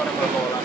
paremale poole.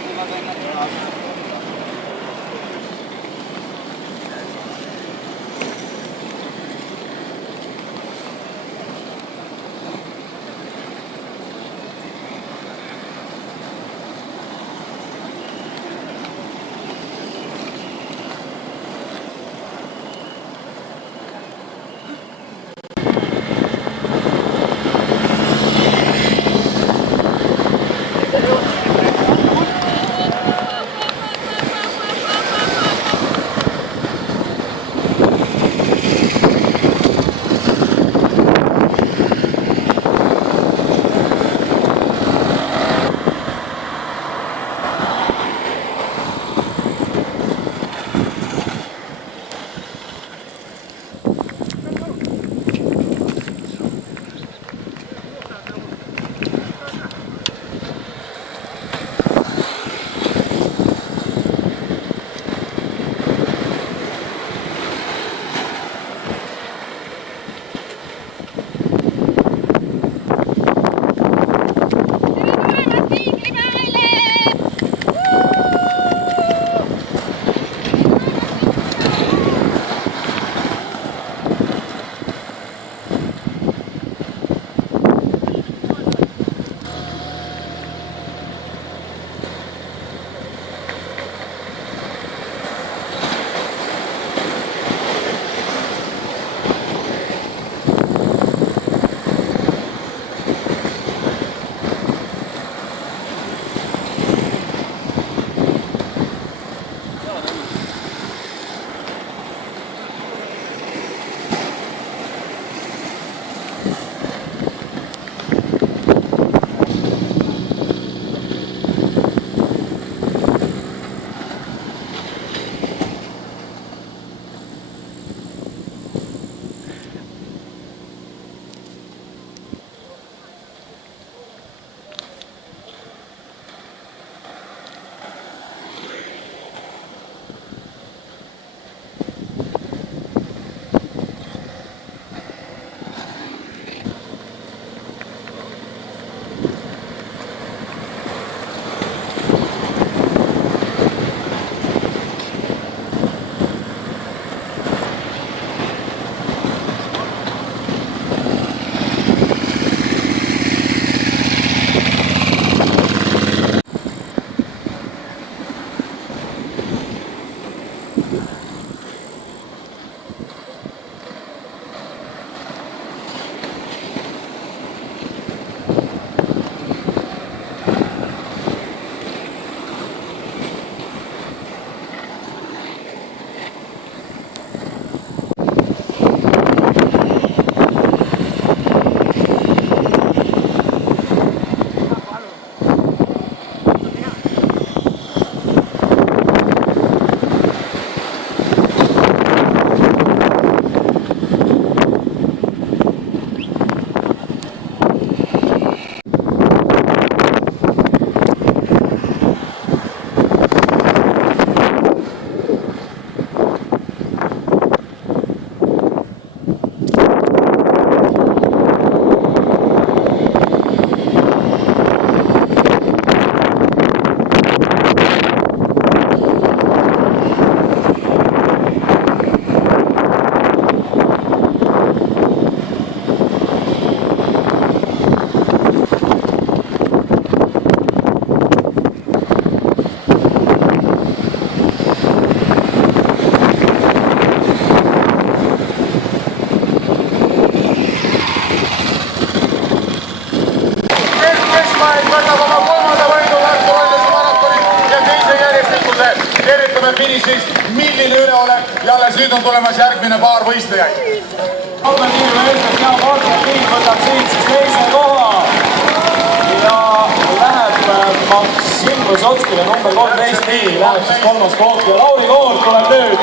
finišis milline üleolek ja alles nüüd on tulemas järgmine paar võistlejaid. Autotiimi meestest Jaan Martin võtab siit siis teise koha ja läheb Maksim Võsotskile number 13 nii, läheb siis kolmas koht ja Lauri Koort tuleb nüüd.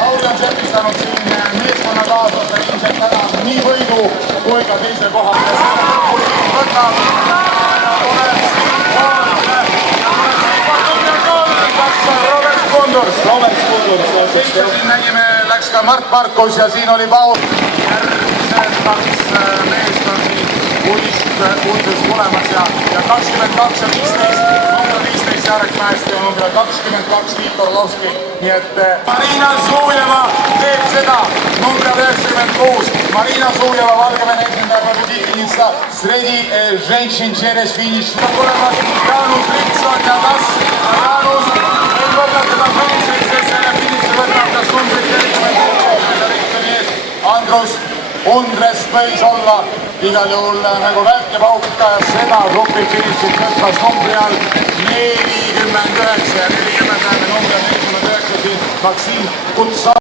Lauri on sepistanud siin meeskonnakaaslaste ilmselt täna nii võidu kui ka teise koha. Robert Skundurs. Siin nägime, läks ka Mart Markus ja siin oli Paul. Järgmised kaks meest on nii uudist tulemas ja 22 ja 15, number 15 Jarek Mäest ja number 22 Tiit Orlovski. Nii et Marina Zujeva teeb seda, number 96. Marina Zujeva, Valgevene esindaja, победительница среди женщин через финиш. Tulemas Jaanus Ritson ja kas Jaanus ei võta seda finišit, sest selle finiši võtab kas number 43 Ritsoni ees. Andrus Undres võis olla igal juhul nagu välkepauk, seda grupi finišit võtmas numbri all 49 ja 40 numbri 49 siin Maksim Kutsa.